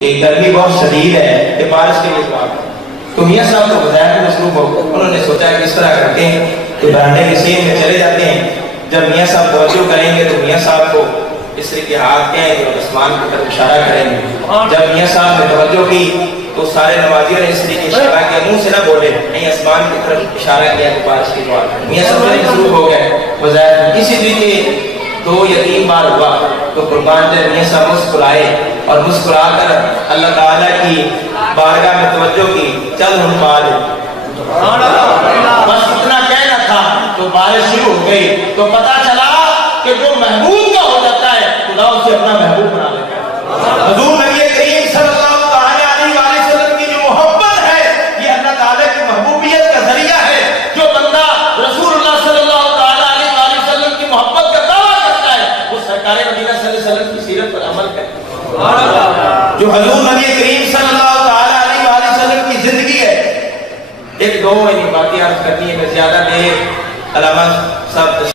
گرمی بہت شدید ہے کہ بارش کے لیے دعا کریں. تو میاں صاحب کو بتایا کہ مصروف ہو. انہوں نے سوچا کہ اس طرح کرتے ہیں تو برانڈے کی سین میں چلے جاتے ہیں. جب میاں صاحب توجہ کریں گے تو میاں صاحب کو اس طرح کے ہاتھ کہیں گے اور آسمان کی طرف اشارہ کریں گے. جب میاں صاحب نے توجہ کی تو سارے نمازیوں نے اس طرح کے اشارہ کیا, منہ سے نہ بولے, نہیں آسمان کی طرف اشارہ کیا کہ بارش کی دعا کریں. میاں صاحب مصروف ہو گئے بظاہر. اسی طریقے 2 یا 3 بار ہوا تو قربان جب میاں صاحب مسکرائے اور مسکرا کر اللہ تعالیٰ کی بارگاہ میں توجہ کی, چل ہم مال بس اتنا کہنا تھا تو بارش شروع ہو گئی. تو پتا چلا کہ جو محبوب کا ہو جاتا ہے خدا اسے اپنا محبوب بنا لیتا ہے. حضور نبی کریم صلی اللہ علیہ وسلم کی جو محبت ہے یہ اللہ تعالیٰ کی محبوبیت کا ذریعہ ہے. جو بندہ رسول اللہ صلی اللہ علیہ وسلم کی محبت کا دعویٰ کرتا ہے وہ سرکار مدینہ صلی اللہ علیہ وسلم کی سیرت پر عمل کرتا ہے. جو حضور نبی کریم صلی اللہ علیہ وسلم کی زندگی ہے. ایک دو باتیں عرض کرنی ہے, میں زیادہ دیر علامہ صاحب